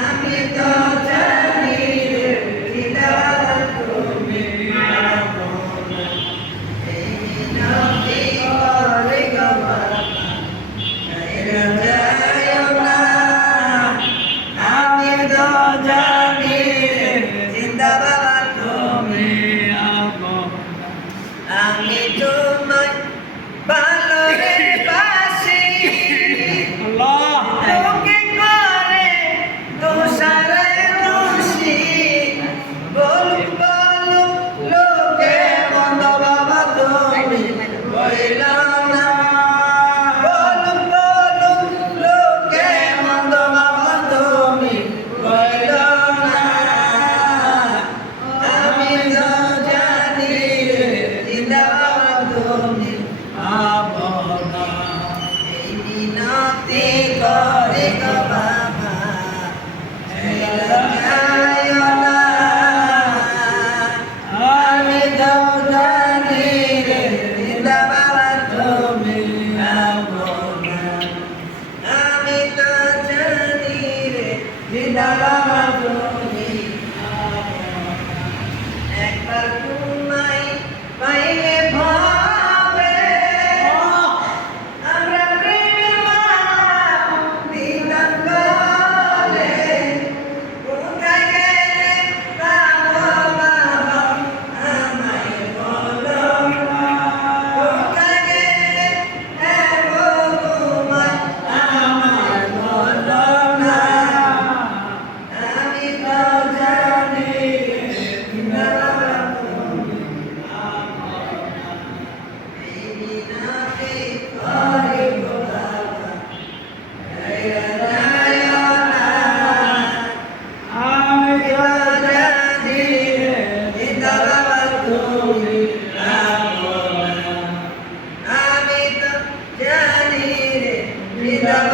আমি তো জিন্দাবাদ তুমি আপনা এই মিনতি Yeah.